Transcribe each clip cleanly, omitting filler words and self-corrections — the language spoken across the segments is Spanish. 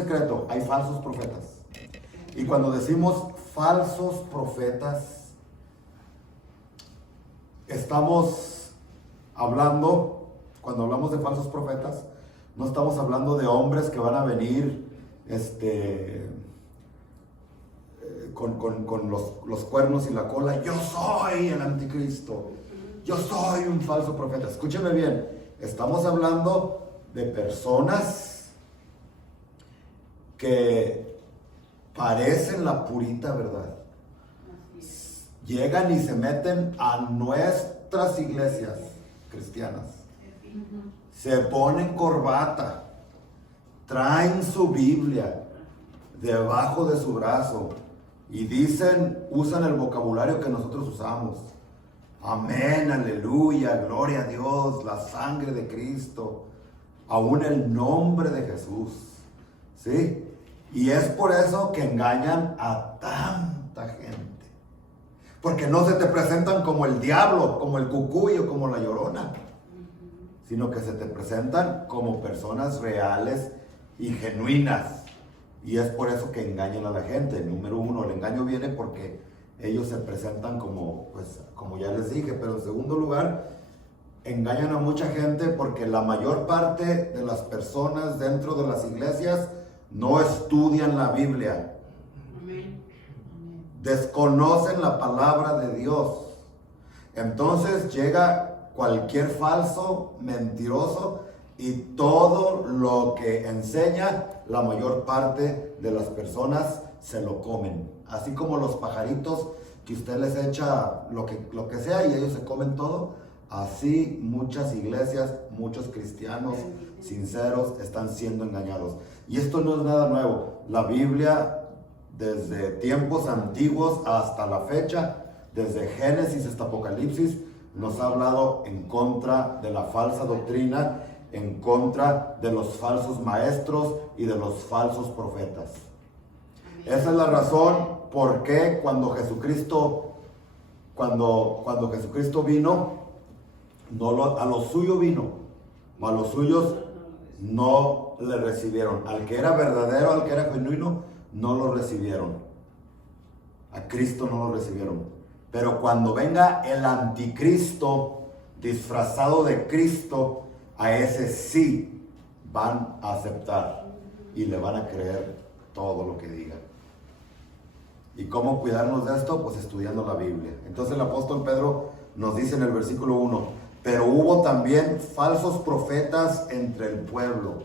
secreto, hay falsos profetas. Y cuando decimos falsos profetas, estamos hablando, cuando hablamos de falsos profetas, no estamos hablando de hombres que van a venir con los cuernos y la cola. Yo soy el anticristo, yo soy un falso profeta. Escúcheme bien, estamos hablando de personas que parecen la purita verdad. Llegan y se meten a nuestras iglesias cristianas. Se ponen corbata, traen su Biblia debajo de su brazo y usan el vocabulario que nosotros usamos. Amén, aleluya, gloria a Dios, la sangre de Cristo, aún el nombre de Jesús. ¿Sí? Y es por eso que engañan a tanta gente. Porque no se te presentan como el diablo, como el cucuy o como la llorona, sino que se te presentan como personas reales y genuinas. Y es por eso que engañan a la gente. Número uno, el engaño viene porque ellos se presentan como ya les dije. Pero en segundo lugar, engañan a mucha gente porque la mayor parte de las personas dentro de las iglesias no estudian la Biblia. Desconocen la palabra de Dios. Entonces llega cualquier falso, mentiroso, y todo lo que enseña, la mayor parte de las personas se lo comen. Así como los pajaritos que usted les echa lo que sea y ellos se comen todo, así muchas iglesias, muchos cristianos sinceros están siendo engañados. Y esto no es nada nuevo. La Biblia, desde tiempos antiguos hasta la fecha, desde Génesis hasta Apocalipsis, nos ha hablado en contra de la falsa doctrina, en contra de los falsos maestros y de los falsos profetas. Esa es la razón por qué cuando Jesucristo vino, a lo suyo vino, a los suyos no le recibieron. Al que era verdadero, al que era genuino, no lo recibieron. A Cristo no lo recibieron. Pero cuando venga el anticristo disfrazado de Cristo, a ese sí van a aceptar y le van a creer todo lo que diga. ¿Y cómo cuidarnos de esto? Pues estudiando la Biblia. Entonces el apóstol Pedro nos dice en el versículo 1, pero hubo también falsos profetas entre el pueblo.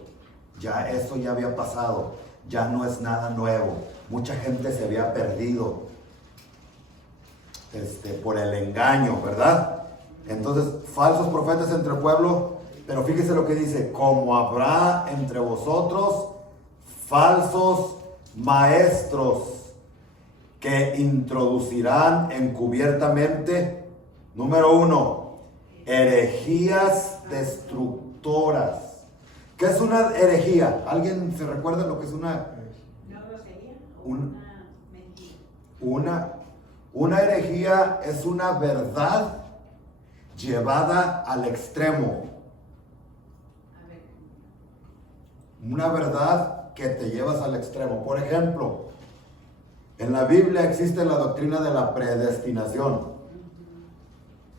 Ya eso ya había pasado, ya no es nada nuevo. Mucha gente se había perdido por el engaño, ¿verdad? Entonces, falsos profetas entre el pueblo, pero fíjese lo que dice, como habrá entre vosotros falsos maestros que introducirán encubiertamente, número 1, herejías destructoras. ¿Qué es una herejía? ¿Alguien se recuerda lo que es una? Una herejía es una verdad llevada al extremo. Una verdad que te llevas al extremo. Por ejemplo, en la Biblia existe la doctrina de la predestinación.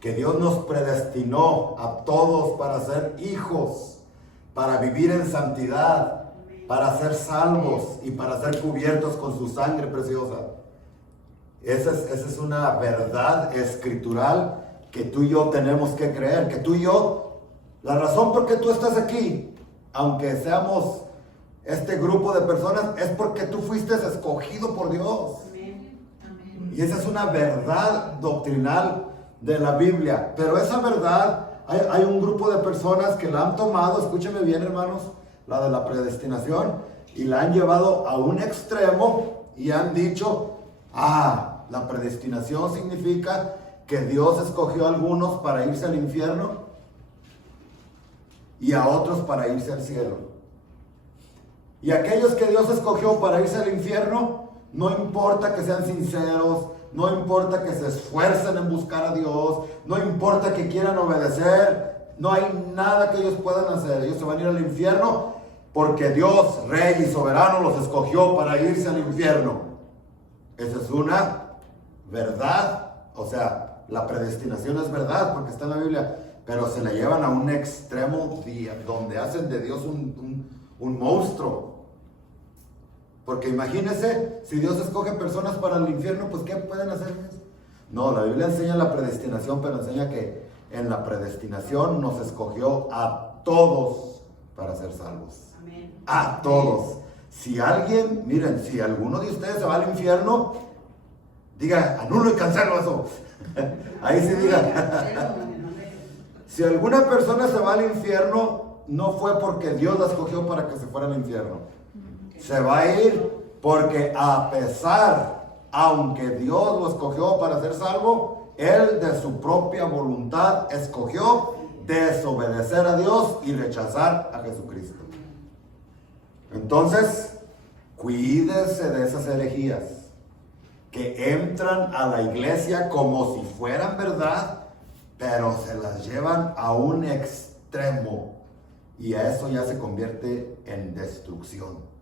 Que Dios nos predestinó a todos para ser hijos, para vivir en santidad, para ser salvos y para ser cubiertos con su sangre preciosa. Esa es una verdad escritural que tú y yo tenemos que creer. Que tú y yo, la razón por qué tú estás aquí, aunque seamos este grupo de personas, es porque tú fuiste escogido por Dios. Y esa es una verdad doctrinal de la Biblia. Pero esa verdad, hay un grupo de personas que la han tomado, escúcheme bien hermanos, la de la predestinación, y la han llevado a un extremo y han dicho, la predestinación significa que Dios escogió a algunos para irse al infierno y a otros para irse al cielo. Y aquellos que Dios escogió para irse al infierno, no importa que sean sinceros, no importa que se esfuercen en buscar a Dios, no importa que quieran obedecer, no hay nada que ellos puedan hacer. Ellos se van a ir al infierno porque Dios, Rey y Soberano, los escogió para irse al infierno. Esa es una verdad. O sea, la predestinación es verdad porque está en la Biblia, pero se la llevan a un extremo donde hacen de Dios un monstruo. Porque imagínense, si Dios escoge personas para el infierno, pues ¿qué pueden hacer? No, la Biblia enseña la predestinación, pero enseña que en la predestinación nos escogió a todos para ser salvos. Amén. A todos. Si alguien, miren, si alguno de ustedes se va al infierno, diga, anulo y cancelo eso. Ahí sí diga. Si alguna persona se va al infierno, no fue porque Dios la escogió para que se fuera al infierno. Se va a ir porque a pesar, aunque Dios lo escogió para ser salvo, Él de su propia voluntad escogió desobedecer a Dios y rechazar a Jesucristo. Entonces, cuídese de esas herejías que entran a la iglesia como si fueran verdad, pero se las llevan a un extremo y a eso ya se convierte en destrucción.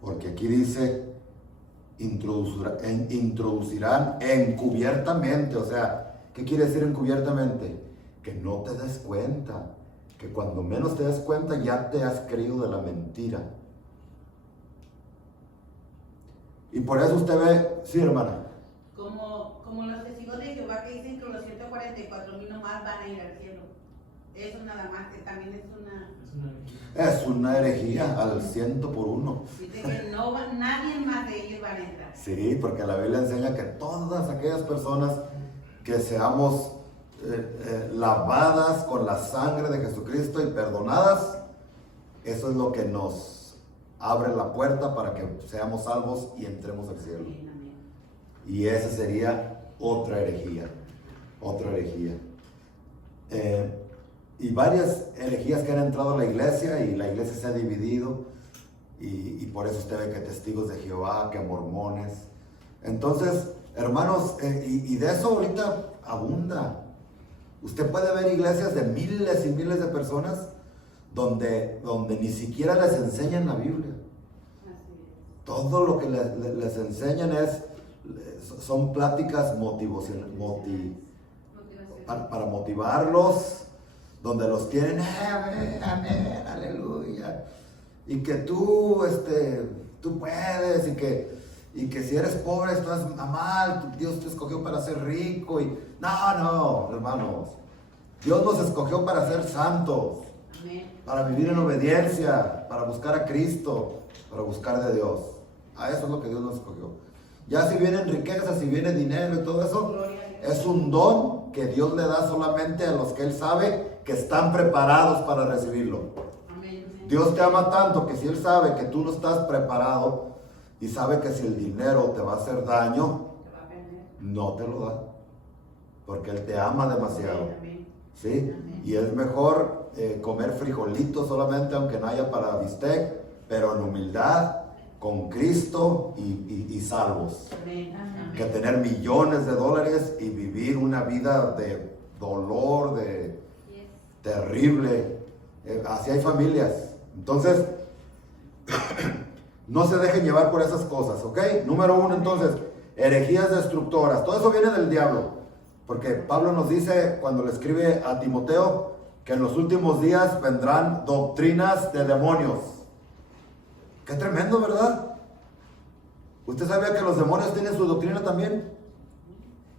Porque aquí dice, introducirán encubiertamente. O sea, ¿qué quiere decir encubiertamente? Que no te des cuenta, que cuando menos te des cuenta ya te has creído de la mentira. Y por eso usted ve, sí, hermana. Como los testigos de Jehová que dicen que los 144,000 nomás van a ir al cielo. Eso nada más, que también es una herejía al 100%. Dice que nadie más de ellos van a entrar. Sí, porque la Biblia enseña que todas aquellas personas que seamos lavadas con la sangre de Jesucristo y perdonadas, eso es lo que nos abre la puerta para que seamos salvos y entremos al cielo. Y esa sería otra herejía. Otra herejía. Y varias herejías que han entrado a la iglesia y la iglesia se ha dividido y por eso usted ve que testigos de Jehová, que mormones. Entonces, hermanos, y de eso ahorita abunda. Usted puede ver iglesias de miles y miles de personas donde ni siquiera les enseñan la Biblia. Todo lo que les enseñan son pláticas para motivarlos, donde los tienen, amén, aleluya, y que tú puedes, y que si eres pobre estás mal, Dios te escogió para ser rico, no, hermanos, Dios nos escogió para ser santos, para vivir en obediencia, para buscar a Cristo, para buscar de Dios. A eso es lo que Dios nos escogió. Ya si vienen riquezas, si viene dinero y todo eso, es un don que Dios le da solamente a los que Él sabe que están preparados para recibirlo. Dios te ama tanto que si Él sabe que tú no estás preparado y sabe que si el dinero te va a hacer daño, no te lo da. Porque Él te ama demasiado. ¿Sí? Y es mejor comer frijolitos solamente aunque no haya para bistec, pero en humildad, con Cristo y salvos. Que tener millones de dólares y vivir una vida de dolor, terrible. Así hay familias. Entonces, no se dejen llevar por esas cosas, ¿ok? Número 1, entonces, herejías destructoras. Todo eso viene del diablo. Porque Pablo nos dice, cuando le escribe a Timoteo, que en los últimos días vendrán doctrinas de demonios. Qué tremendo, ¿verdad? ¿Usted sabía que los demonios tienen su doctrina también?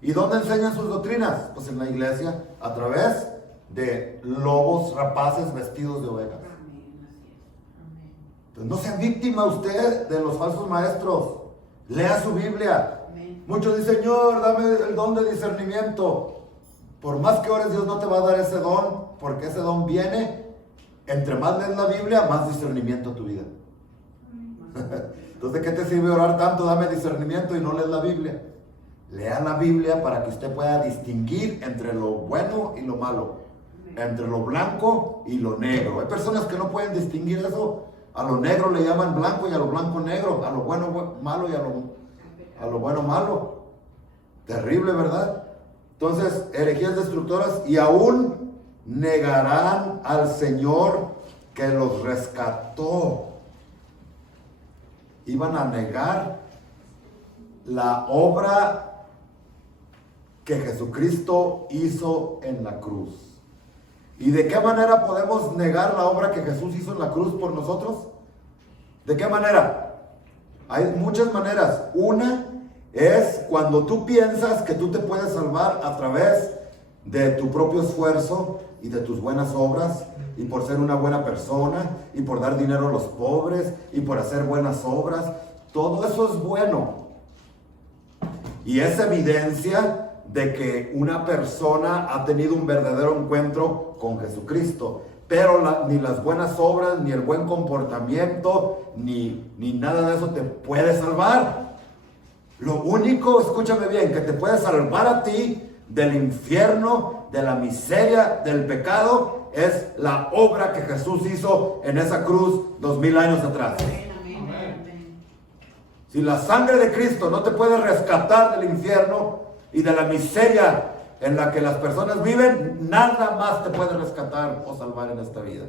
¿Y dónde enseñan sus doctrinas? Pues en la iglesia, a través de lobos rapaces vestidos de ovejas. Entonces, no sea víctima usted de los falsos maestros. Lea su Biblia. Muchos dicen, Señor, dame el don de discernimiento. Por más que ores, Dios no te va a dar ese don, porque ese don viene, entre más lees la Biblia, más discernimiento a tu vida. Entonces, ¿qué te sirve orar tanto? Dame discernimiento y no lees la Biblia. Lea la Biblia para que usted pueda distinguir entre lo bueno y lo malo, entre lo blanco y lo negro. Hay personas que no pueden distinguir eso. A lo negro le llaman blanco y a lo blanco negro, a lo bueno malo y a lo bueno malo. Terrible, ¿verdad? Entonces, herejías destructoras, y aún negarán al Señor que los rescató, iban a negar la obra que Jesucristo hizo en la cruz. ¿Y de qué manera podemos negar la obra que Jesús hizo en la cruz por nosotros? ¿De qué manera? Hay muchas maneras. Una es cuando tú piensas que tú te puedes salvar a través de tu propio esfuerzo y de tus buenas obras, y por ser una buena persona, y por dar dinero a los pobres, y por hacer buenas obras. Todo eso es bueno. Y es evidencia de que una persona ha tenido un verdadero encuentro con Jesucristo. Pero ni las buenas obras, ni el buen comportamiento, ni nada de eso te puede salvar. Lo único, escúchame bien, que te puede salvar a ti del infierno, de la miseria, del pecado, es la obra que Jesús hizo en esa cruz 2000 años atrás. Si la sangre de Cristo no te puede rescatar del infierno y de la miseria en la que las personas viven, nada más te puede rescatar o salvar en esta vida.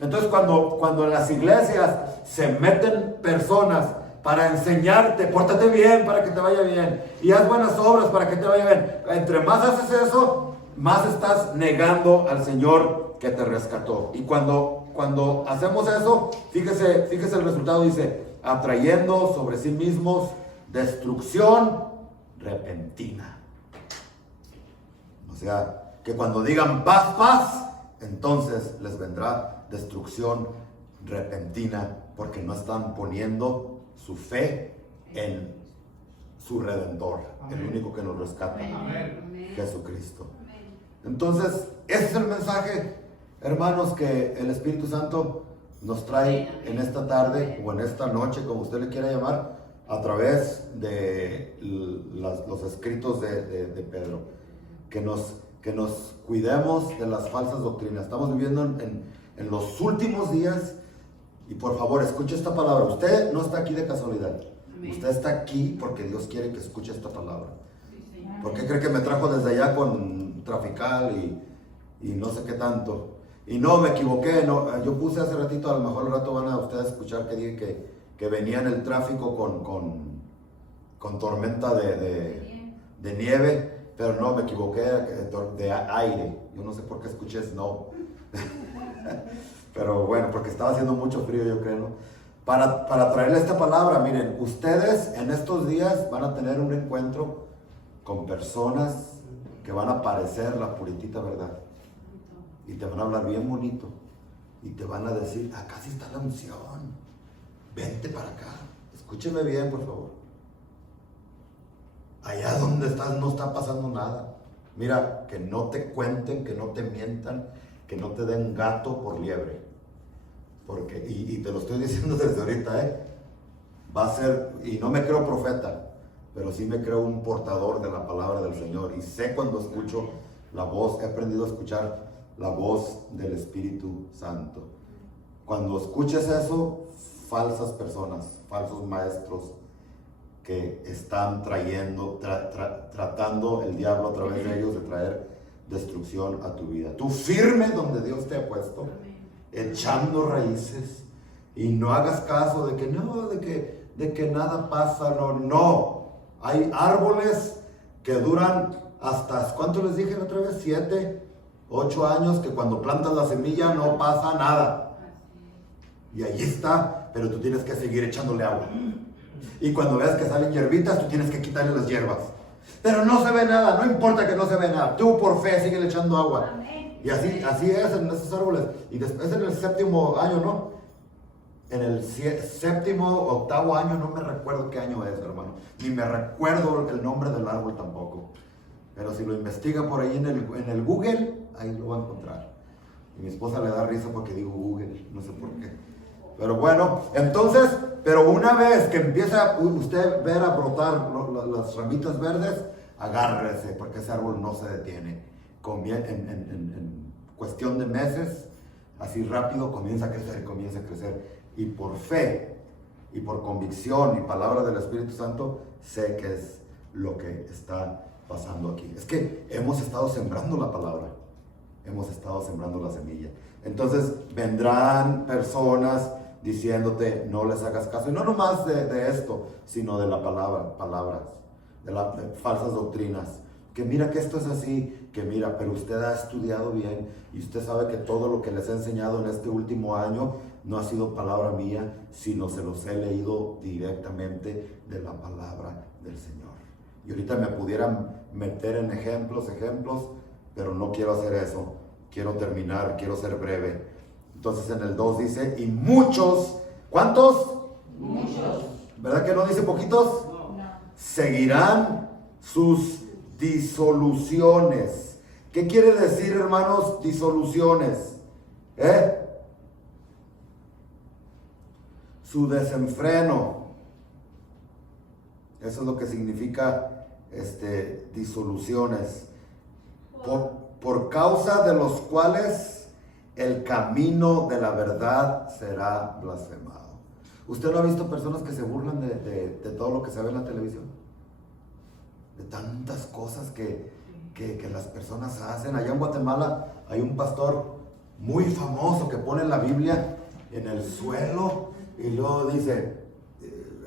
Entonces cuando en las iglesias se meten personas para enseñarte, pórtate bien para que te vaya bien, y haz buenas obras para que te vaya bien, entre más haces eso, más estás negando al Señor que te rescató. Y cuando hacemos eso, fíjese el resultado, dice, atrayendo sobre sí mismos destrucción repentina. O sea, que cuando digan paz, paz, entonces les vendrá destrucción repentina, porque no están poniendo su fe en su Redentor, el único que nos rescata, Jesucristo. Entonces, ese es el mensaje, hermanos, que el Espíritu Santo nos trae en esta tarde o en esta noche, como usted le quiera llamar, a través de los escritos de Pedro. Que nos cuidemos de las falsas doctrinas. Estamos viviendo en los últimos días. Y por favor, escuche esta palabra. Usted no está aquí de casualidad. Amén. Usted está aquí porque Dios quiere que escuche esta palabra. Sí, ¿por qué cree que me trajo desde allá con trafical y no sé qué tanto? Y no, me equivoqué. No, yo puse hace ratito, a lo mejor al rato van a ustedes escuchar que dije que venía en el tráfico con tormenta de nieve. Pero no, me equivoqué de aire. Yo no sé por qué escuché snow. Pero bueno, porque estaba haciendo mucho frío, yo creo, ¿no? Para traerle esta palabra, miren, ustedes en estos días van a tener un encuentro con personas que van a parecer la puritita verdad. Y te van a hablar bien bonito. Y te van a decir, acá sí está la unción. Vente para acá. Escúcheme bien, por favor. Allá donde estás no está pasando nada. Mira, que no te cuenten, que no te mientan, que no te den gato por liebre. Porque, y te lo estoy diciendo desde ahorita, va a ser, y no me creo profeta, pero sí me creo un portador de la palabra del Señor. Y sé cuando escucho la voz, he aprendido a escuchar la voz del Espíritu Santo. Cuando escuches eso, falsas personas, falsos maestros, que están tratando el diablo a través de ellos de traer destrucción a tu vida. Tú firme donde Dios te ha puesto, echando raíces, y no hagas caso de que no, de que nada pasa, no. Hay árboles que duran hasta, ¿cuánto les dije la otra vez? 7, 8 años, que cuando plantas la semilla no pasa nada. Y ahí está, pero tú tienes que seguir echándole agua. Y cuando veas que salen hierbitas, tú tienes que quitarle las hierbas. Pero no se ve nada, no importa que no se ve nada. Tú por fe sigue echando agua. Y así es en esos árboles. Y después en el 7º año, ¿no? En el 7º, 8º año, no me recuerdo qué año es, hermano. Ni me recuerdo el nombre del árbol tampoco. Pero si lo investiga por ahí en el Google, ahí lo va a encontrar. Y mi esposa le da risa porque digo Google, no sé por qué. Pero bueno, entonces, pero una vez que empieza usted ver a brotar las ramitas verdes, agárrese, porque ese árbol no se detiene. En cuestión de meses, así rápido, comienza a crecer. Y por fe, y por convicción, y palabra del Espíritu Santo, sé que es lo que está pasando aquí. Es que hemos estado sembrando la palabra. Hemos estado sembrando la semilla. Entonces vendrán personas diciéndote no les hagas caso. Y no nomás de esto, sino de la palabras, de falsas doctrinas. Que mira que esto es así, que mira, pero usted ha estudiado bien y usted sabe que todo lo que les he enseñado en este último año no ha sido palabra mía, sino se los he leído directamente de la palabra del Señor. Y ahorita me pudieran meter en ejemplos, pero no quiero hacer eso. Quiero terminar, quiero ser breve. Entonces en el 2 dice, y muchos, ¿cuántos? Muchos. ¿Verdad que no dice poquitos? No. Seguirán sus disoluciones. ¿Qué quiere decir, hermanos, disoluciones? Su desenfreno. Eso es lo que significa disoluciones. Por causa de los cuales el camino de la verdad será blasfemado. ¿Usted no ha visto personas que se burlan de todo lo que se ve en la televisión? De tantas cosas que las personas hacen. Allá en Guatemala hay un pastor muy famoso que pone la Biblia en el suelo y luego dice,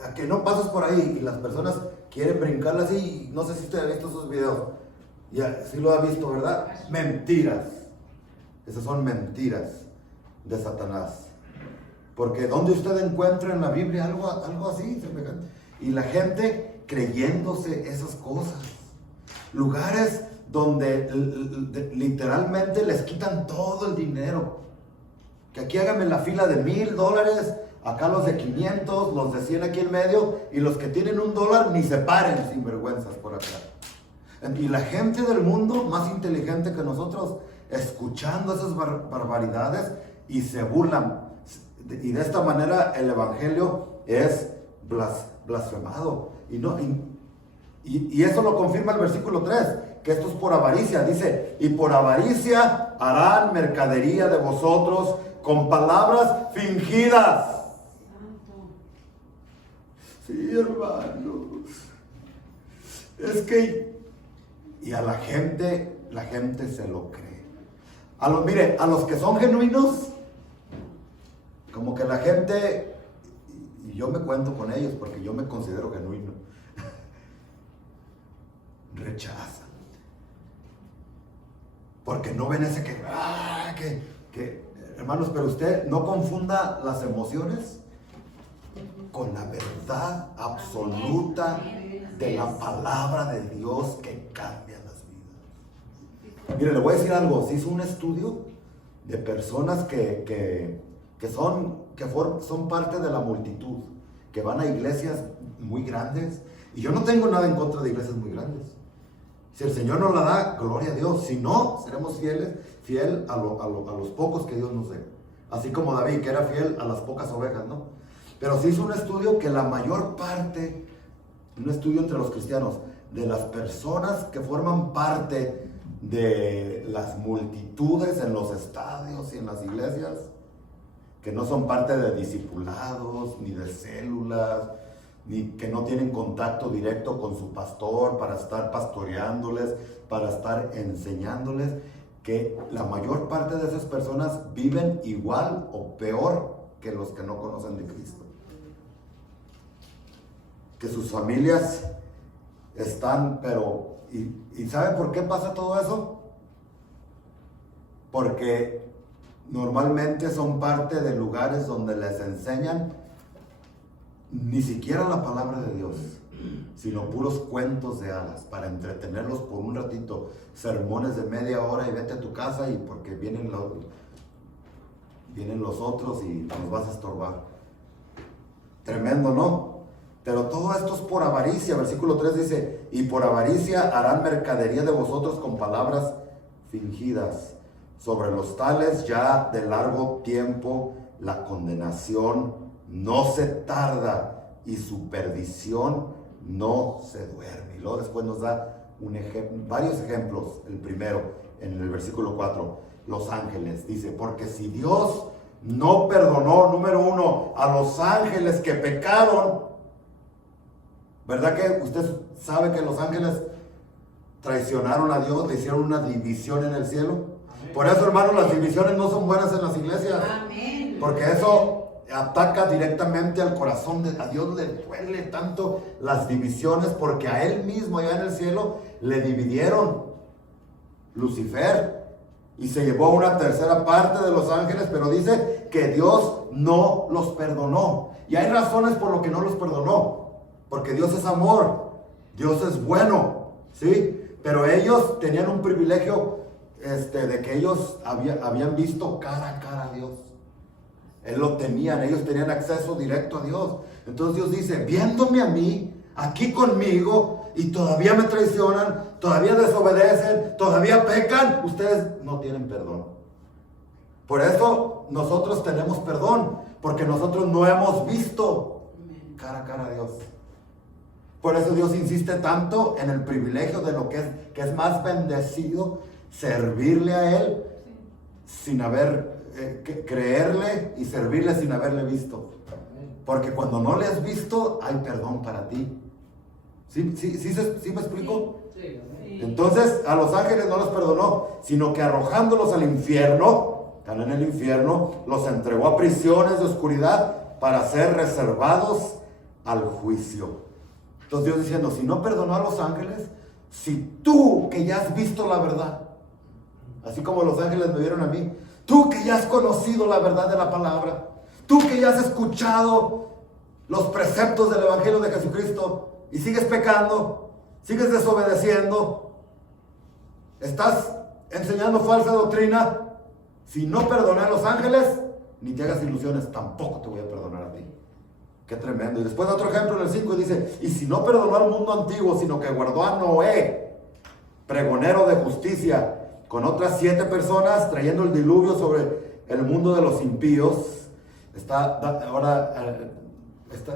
a que no pases por ahí, y las personas quieren brincarla así. No sé si usted ha visto esos videos. Ya, sí lo ha visto, ¿verdad? Mentiras. Esas son mentiras de Satanás. Porque donde usted encuentra en la Biblia algo así, semejante, y la gente creyéndose esas cosas. Lugares donde literalmente les quitan todo el dinero. Que aquí háganme la fila de $1,000, acá los de 500, los de 100 aquí en medio, y los que tienen $1 ni se paren sin vergüenzas por acá. Y la gente del mundo, más inteligente que nosotros, escuchando esas barbaridades y se burlan. Y de esta manera el evangelio es blasfemado. Y eso lo confirma el versículo 3, que esto es por avaricia. Dice, y por avaricia harán mercadería de vosotros con palabras fingidas. Sí, hermanos. Es que, y a la gente se lo cree. Mire, a los que son genuinos, como que la gente, y yo me cuento con ellos porque yo me considero genuino, rechazan. Porque no ven ese hermanos, pero usted no confunda las emociones con la verdad absoluta de la palabra de Dios que cambia las vidas. Mire, le voy a decir algo. Se hizo un estudio de personas que son parte de la multitud, que van a iglesias muy grandes. Y yo no tengo nada en contra de iglesias muy grandes. Si el Señor nos la da, gloria a Dios. Si no, seremos fiel a los pocos que Dios nos dé. Así como David, que era fiel a las pocas ovejas, ¿no? Pero se hizo un estudio que la mayor parte, un estudio entre los cristianos, de las personas que forman parte de las multitudes en los estadios y en las iglesias, que no son parte de discipulados, ni de células, ni que no tienen contacto directo con su pastor para estar pastoreándoles, para estar enseñándoles, que la mayor parte de esas personas viven igual o peor que los que no conocen de Cristo. Que sus familias están, pero, ¿y sabe por qué pasa todo eso? Porque normalmente son parte de lugares donde les enseñan ni siquiera la palabra de Dios, sino puros cuentos de hadas para entretenerlos por un ratito, sermones de media hora y vete a tu casa y porque vienen los otros y nos vas a estorbar. Tremendo, ¿no? Pero todo esto es por avaricia. Versículo 3 dice, y por avaricia harán mercadería de vosotros con palabras fingidas. Sobre los tales ya de largo tiempo la condenación no se tarda y su perdición no se duerme. Y luego después nos da varios ejemplos. El primero, en el versículo 4, los ángeles. Dice, porque si Dios no perdonó, número 1, a los ángeles que pecaron, ¿verdad que usted sabe que los ángeles traicionaron a Dios, le hicieron una división en el cielo? Por eso, hermanos, las divisiones no son buenas en las iglesias. Amén. Porque eso ataca directamente al corazón a Dios le duele tanto las divisiones, porque a Él mismo allá en el cielo le dividieron Lucifer y se llevó una tercera parte de los ángeles, pero dice que Dios no los perdonó. Y hay razones por lo que no los perdonó, porque Dios es amor, Dios es bueno, ¿sí? Pero ellos tenían un privilegio de que ellos habían visto cara a cara a Dios. Él lo tenían, ellos tenían acceso directo a Dios. Entonces Dios dice, viéndome a mí, aquí conmigo, y todavía me traicionan, todavía desobedecen, todavía pecan, ustedes no tienen perdón. Por eso nosotros tenemos perdón, porque nosotros no hemos visto cara a cara a Dios. Por eso Dios insiste tanto en el privilegio de lo que es más bendecido, servirle a Él sin haber creerle y servirle sin haberle visto. Porque cuando no le has visto, hay perdón para ti. ¿Sí me explico? Sí. Entonces a los ángeles no los perdonó, sino que arrojándolos al infierno, están en el infierno, los entregó a prisiones de oscuridad para ser reservados al juicio. Entonces Dios diciendo, si no perdonó a los ángeles, si tú que ya has visto la verdad, así como los ángeles me vieron a mí, tú que ya has conocido la verdad de la palabra, tú que ya has escuchado los preceptos del Evangelio de Jesucristo y sigues pecando, sigues desobedeciendo, estás enseñando falsa doctrina, si no perdoné a los ángeles, ni te hagas ilusiones, tampoco te voy a perdonar a ti. Qué tremendo. Y después otro ejemplo en el 5 dice, y si no perdonó al mundo antiguo, sino que guardó a Noé, pregonero de justicia, con otras 7 personas, trayendo el diluvio sobre el mundo de los impíos.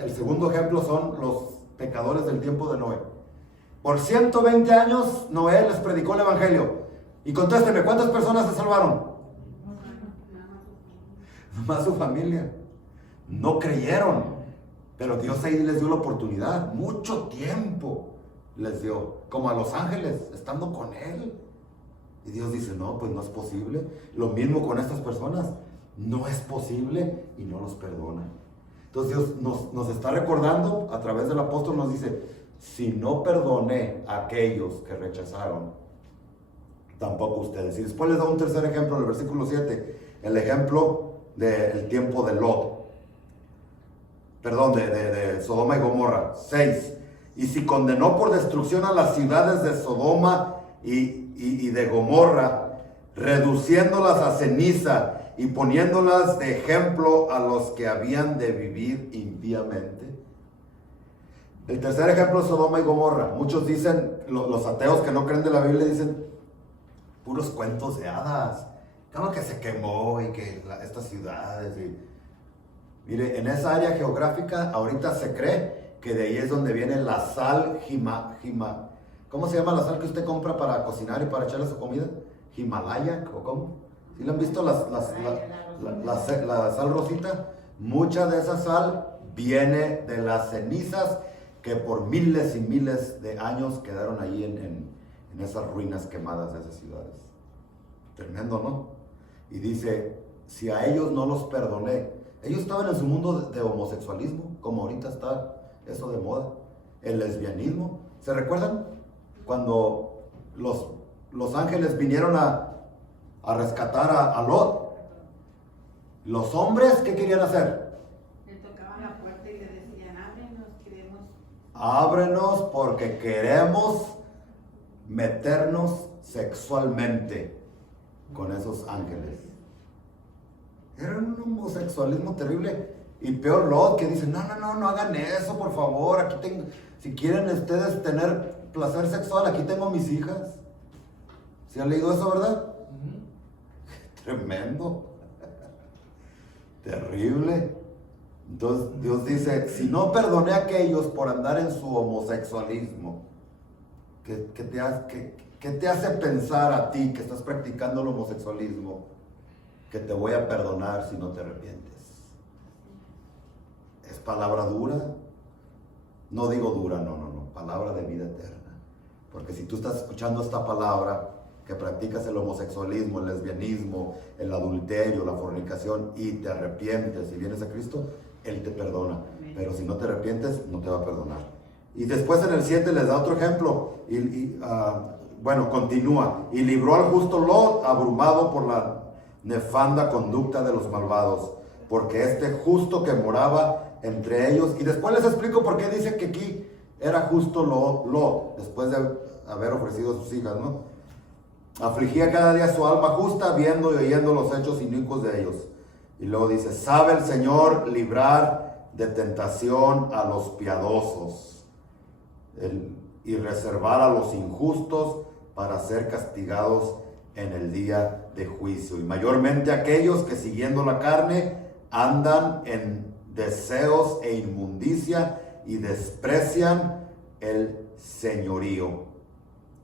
El segundo ejemplo son los pecadores del tiempo de Noé. Por 120 años Noé les predicó el Evangelio. Y contésteme, ¿cuántas personas se salvaron? Nomás su familia. No creyeron. Pero Dios ahí les dio la oportunidad. Mucho tiempo les dio. Como a los ángeles, estando con Él. Y Dios dice, no, pues no es posible. Lo mismo con estas personas. No es posible y no los perdona. Entonces Dios nos está recordando, a través del apóstol nos dice, si no perdoné a aquellos que rechazaron, tampoco ustedes. Y después les da un tercer ejemplo en el versículo 7. El ejemplo del tiempo de Lot. Perdón, de Sodoma y Gomorra. 6. Y si condenó por destrucción a las ciudades de Sodoma y de Gomorra, reduciéndolas a ceniza y poniéndolas de ejemplo a los que habían de vivir impíamente. El tercer ejemplo es Sodoma y Gomorra. Muchos dicen, los ateos que no creen de la Biblia dicen, puros cuentos de hadas. Claro que se quemó y que estas ciudades. Mire, en esa área geográfica ahorita se cree que de ahí es donde viene la sal ¿Cómo se llama la sal que usted compra para cocinar y para echarle a su comida? ¿Himalaya o cómo? ¿Sí le han visto la sal rosita? Mucha de esa sal viene de las cenizas que por miles y miles de años quedaron ahí en esas ruinas quemadas de esas ciudades. Tremendo, ¿no? Y dice, si a ellos no los perdoné, ellos estaban en su mundo de homosexualismo, como ahorita está eso de moda, el lesbianismo. ¿Se recuerdan? Cuando los ángeles vinieron a rescatar a Lot, los hombres, ¿qué querían hacer? Le tocaban la puerta y le decían, ábrenos, queremos. Ábrenos porque queremos meternos sexualmente con esos ángeles. Era un homosexualismo terrible. Y peor Lot, que dice, no hagan eso, por favor. Aquí tengo, si quieren ustedes tener placer sexual, aquí tengo mis hijas. ¿Sí han leído eso, verdad? Tremendo. Terrible. Entonces Dios dice, si no perdoné a aquellos por andar en su homosexualismo, ¿qué te hace pensar a ti que estás practicando el homosexualismo que te voy a perdonar si no te arrepientes? ¿Es palabra dura? No digo dura, no, palabra de vida eterna. Porque si tú estás escuchando esta palabra, que practicas el homosexualismo, el lesbianismo, el adulterio, la fornicación y te arrepientes y vienes a Cristo, Él te perdona. Pero si no te arrepientes, no te va a perdonar. Y después en el 7 les da otro ejemplo. Bueno, continúa. Y libró al justo Lot, abrumado por la nefanda conducta de los malvados, porque este justo que moraba entre ellos. Y después les explico por qué dice que aquí era justo Lot, después de haber ofrecido a sus hijas, ¿no? Afligía cada día su alma justa, viendo y oyendo los hechos inicuos de ellos. Y luego dice, sabe el Señor librar de tentación a los piadosos y reservar a los injustos para ser castigados en el día de juicio. Y mayormente aquellos que siguiendo la carne andan en deseos e inmundicia y desprecian el señorío,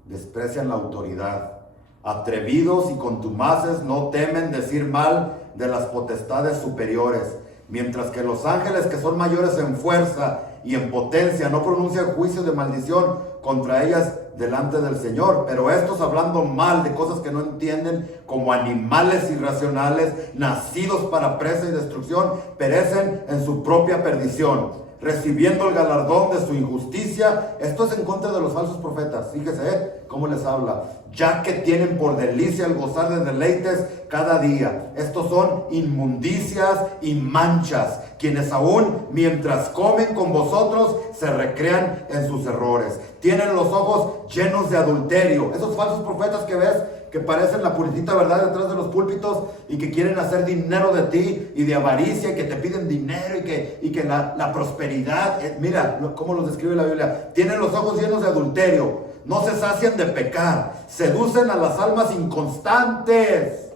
desprecian la autoridad. Atrevidos y contumaces no temen decir mal de las potestades superiores, mientras que los ángeles que son mayores en fuerza y en potencia no pronuncian juicio de maldición contra ellas delante del Señor. Pero estos, hablando mal de cosas que no entienden, como animales irracionales, nacidos para presa y destrucción, perecen en su propia perdición, recibiendo el galardón de su injusticia. Esto es en contra de los falsos profetas. Fíjese cómo les habla. Ya que tienen por delicia el gozar de deleites cada día. Estos son inmundicias y manchas, quienes aún mientras comen con vosotros se recrean en sus errores. Tienen los ojos llenos de adulterio. Esos falsos profetas que ves, que parecen la puritita verdad detrás de los púlpitos y que quieren hacer dinero de ti y de avaricia y que te piden dinero y que la prosperidad, mira cómo los describe la Biblia. Tienen los ojos llenos de adulterio, no se sacian de pecar, seducen a las almas inconstantes,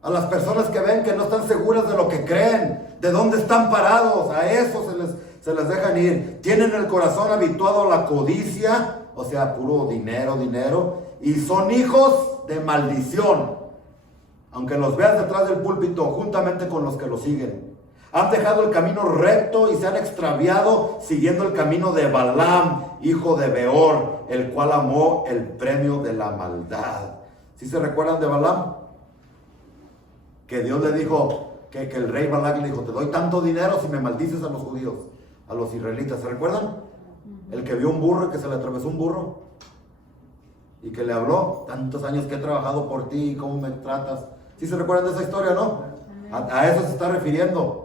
a las personas que ven que no están seguras de lo que creen, de dónde están parados, a eso se les dejan ir. Tienen el corazón habituado a la codicia, o sea, puro dinero, y son hijos de maldición, aunque los veas detrás del púlpito juntamente con los que lo siguen. Han dejado el camino recto y se han extraviado siguiendo el camino de Balaam, hijo de Beor, el cual amó el premio de la maldad. ¿Sí se recuerdan de Balaam? Que Dios le dijo, que el rey Balac le dijo, te doy tanto dinero si me maldices a los judíos, a los israelitas. ¿Se recuerdan? El que vio un burro y que se le atravesó un burro y que le habló, tantos años que he trabajado por ti, ¿cómo me tratas? ¿Sí se recuerdan de esa historia, no? A eso se está refiriendo.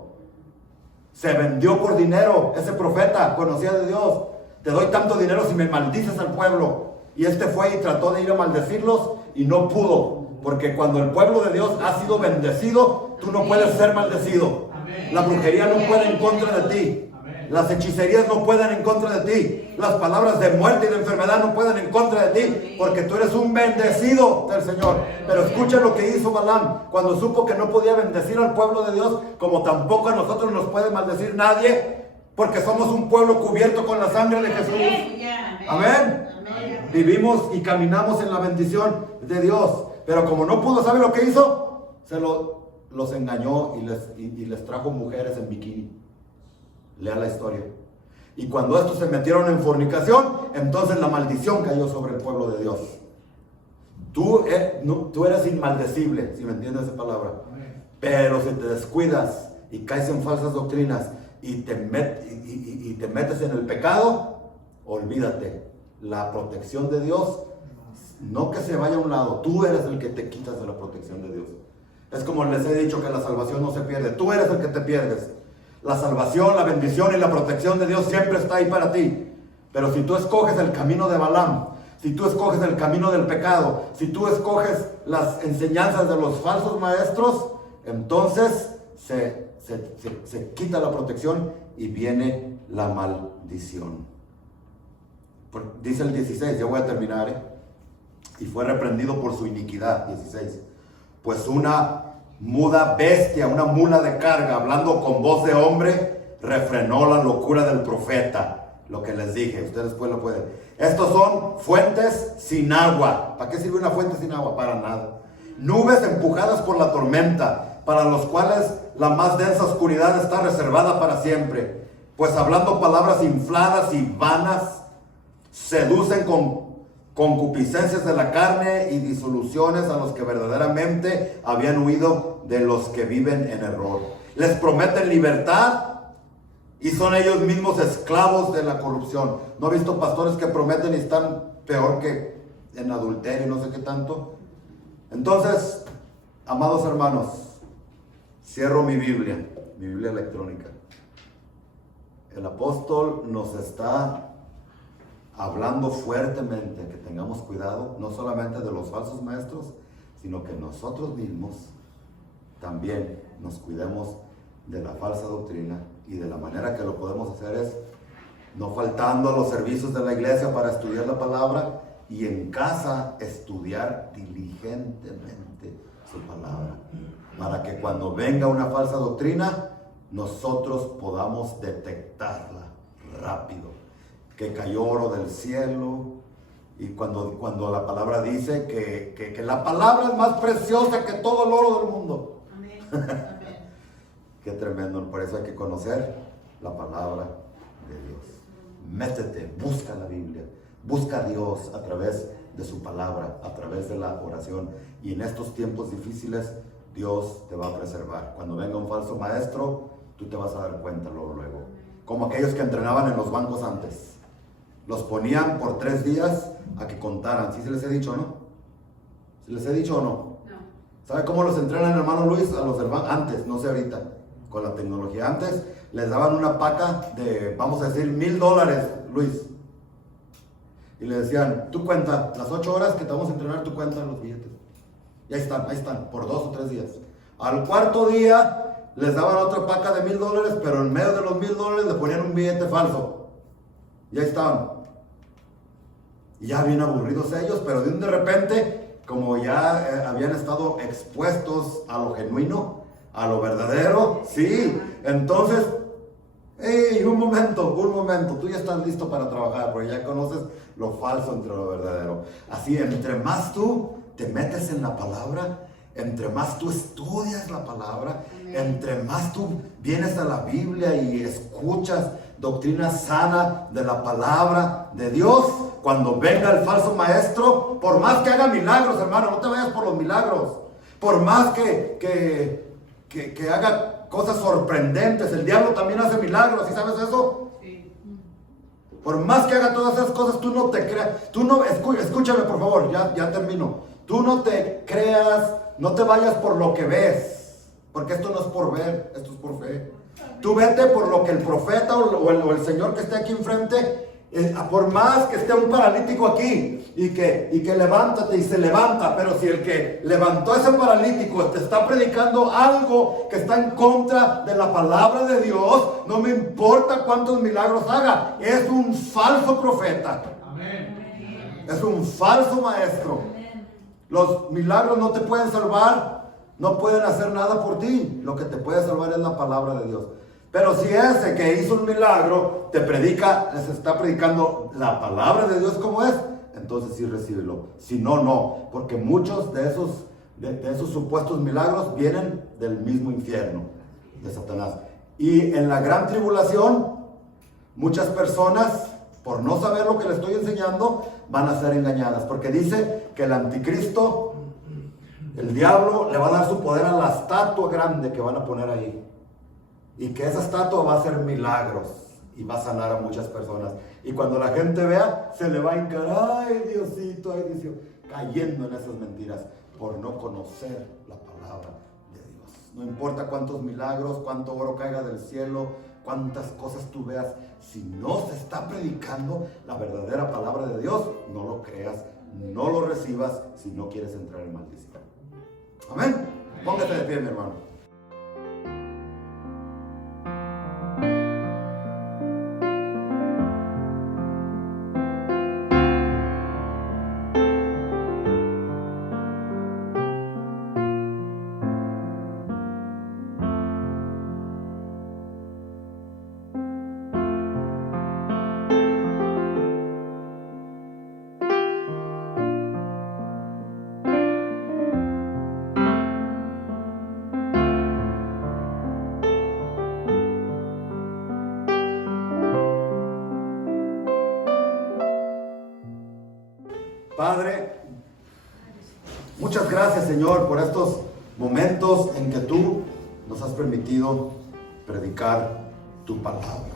Se vendió por dinero, ese profeta conocía de Dios. Te doy tanto dinero si me maldices al pueblo. Y este fue y trató de ir a maldecirlos y no pudo, porque cuando el pueblo de Dios ha sido bendecido, tú no puedes ser maldecido. La brujería no puede en contra de ti. Las hechicerías no pueden en contra de ti. Las palabras de muerte y de enfermedad no pueden en contra de ti, porque tú eres un bendecido del Señor. Pero escucha lo que hizo Balaam cuando supo que no podía bendecir al pueblo de Dios, como tampoco a nosotros nos puede maldecir nadie, porque somos un pueblo cubierto con la sangre de Jesús. Amén. Vivimos y caminamos en la bendición de Dios. Pero como no pudo, ¿sabe lo que hizo? Los engañó y les trajo mujeres en bikini. Lea la historia. Y cuando estos se metieron en fornicación, entonces la maldición cayó sobre el pueblo de Dios. Tú eres inmaldecible, si me entiendes esa palabra. Pero si te descuidas y caes en falsas doctrinas y te metes en el pecado, olvídate. La protección de Dios, no que se vaya a un lado, tú eres el que te quitas de la protección de Dios. Es como les he dicho que la salvación no se pierde, tú eres el que te pierdes. La salvación, la bendición y la protección de Dios siempre está ahí para ti. Pero si tú escoges el camino de Balaam, si tú escoges el camino del pecado, si tú escoges las enseñanzas de los falsos maestros, entonces se quita la protección y viene la maldición. Dice el 16, ya voy a terminar, y fue reprendido por su iniquidad, 16. Pues una muda bestia, una mula de carga, hablando con voz de hombre, refrenó la locura del profeta. Lo que les dije, ustedes después lo pueden. Estos son fuentes sin agua. ¿Para qué sirve una fuente sin agua? Para nada. Nubes empujadas por la tormenta, para los cuales la más densa oscuridad está reservada para siempre. Pues hablando palabras infladas y vanas, seducen con concupiscencias de la carne y disoluciones a los que verdaderamente habían huido de los que viven en error. Les prometen libertad y son ellos mismos esclavos de la corrupción. ¿No he visto pastores que prometen y están peor que en adulterio y no sé qué tanto? Entonces, amados hermanos, cierro mi Biblia electrónica. El apóstol nos está hablando fuertemente que tengamos cuidado, no solamente de los falsos maestros, sino que nosotros mismos también nos cuidemos de la falsa doctrina, y de la manera que lo podemos hacer es no faltando a los servicios de la iglesia para estudiar la palabra, y en casa estudiar diligentemente su palabra, para que cuando venga una falsa doctrina nosotros podamos detectarla rápido, que cayó oro del cielo. Y cuando la palabra dice que la palabra es más preciosa que todo el oro del mundo. Amén. Qué tremendo. Por eso hay que conocer la palabra de Dios. Métete, busca la Biblia, busca a Dios a través de su palabra, a través de la oración. Y en estos tiempos difíciles Dios te va a preservar. Cuando venga un falso maestro, tú te vas a dar cuenta luego. Como aquellos que entrenaban en los bancos antes. Los ponían por 3 días a que contaran. ¿Sí se les he dicho o no? ¿Se les he dicho o no? No. ¿Sabe cómo los entrenan, hermano Luis? A los del banco. Antes, no sé ahorita, con la tecnología. Antes les daban una paca de, vamos a decir, $1,000, Luis. Y le decían, tú cuenta, las 8 horas que te vamos a entrenar, tú cuenta los billetes. Y ahí están, por 2 o 3 días. Al cuarto día les daban otra paca de $1,000, pero en medio de los $1,000 le ponían un billete falso. Y ahí estaban. Y ya bien aburridos ellos, pero de repente, como ya habían estado expuestos a lo genuino, a lo verdadero, sí, entonces, hey, un momento, tú ya estás listo para trabajar, porque ya conoces lo falso entre lo verdadero. Así, entre más tú te metes en la palabra, entre más tú estudias la palabra, entre más tú vienes a la Biblia y escuchas doctrina sana de la palabra de Dios, cuando venga el falso maestro, por más que haga milagros, hermano, no te vayas por los milagros, por más que haga cosas sorprendentes, el diablo también hace milagros, ¿sí sabes eso? Sí. Por más que haga todas esas cosas, tú no te creas, escúchame por favor, ya termino, tú no te creas, no te vayas por lo que ves, porque esto no es por ver, esto es por fe. Tú vete por lo que el profeta o el señor que esté aquí enfrente, por más que esté un paralítico aquí y que levántate y se levanta, pero si el que levantó ese paralítico te está predicando algo que está en contra de la palabra de Dios, no me importa cuántos milagros haga, es un falso profeta. Amén. Es un falso maestro. Amén. Los milagros no te pueden salvar, no pueden hacer nada por ti. Lo que te puede salvar es la palabra de Dios. Pero si ese que hizo un milagro te predica, les está predicando la palabra de Dios como es, entonces sí recíbelo. Si no, no. Porque muchos de esos supuestos milagros vienen del mismo infierno de Satanás. Y en la gran tribulación, muchas personas, por no saber lo que les estoy enseñando, van a ser engañadas. Porque dice que el anticristo, el diablo, le va a dar su poder a la estatua grande que van a poner ahí. Y que esa estatua va a hacer milagros y va a sanar a muchas personas. Y cuando la gente vea, se le va a hincar, ay Diosito, cayendo en esas mentiras por no conocer la palabra de Dios. No importa cuántos milagros, cuánto oro caiga del cielo, cuántas cosas tú veas, si no se está predicando la verdadera palabra de Dios, no lo creas, no lo recibas si no quieres entrar en maldición. Amén. Póngate de pie, mi hermano. Padre, muchas gracias, Señor, por estos momentos en que tú nos has permitido predicar tu palabra.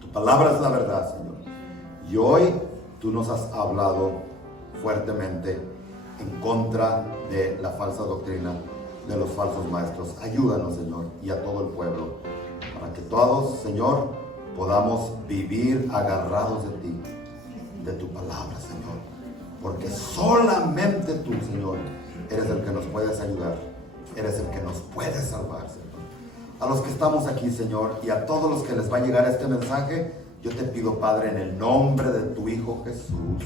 Tu palabra es la verdad, Señor. Y hoy tú nos has hablado fuertemente en contra de la falsa doctrina de los falsos maestros. Ayúdanos, Señor, y a todo el pueblo, para que todos, Señor, podamos vivir agarrados de ti, de tu palabra, Señor. Porque solamente tú, Señor, eres el que nos puedes ayudar. Eres el que nos puede salvar, Señor. A los que estamos aquí, Señor, y a todos los que les va a llegar este mensaje, yo te pido, Padre, en el nombre de tu Hijo Jesús,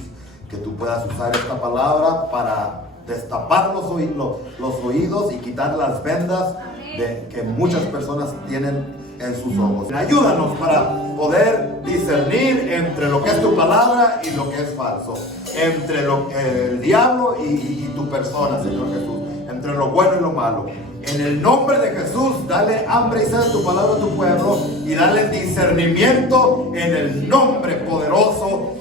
que tú puedas usar esta palabra para destapar los oídos y quitar las vendas que muchas personas tienen en sus ojos. Ayúdanos para poder discernir entre lo que es tu palabra y lo que es falso, entre el diablo y tu persona, Señor Jesús, entre lo bueno y lo malo. En el nombre de Jesús, dale hambre y sed de tu palabra a tu pueblo y dale discernimiento en el nombre poderoso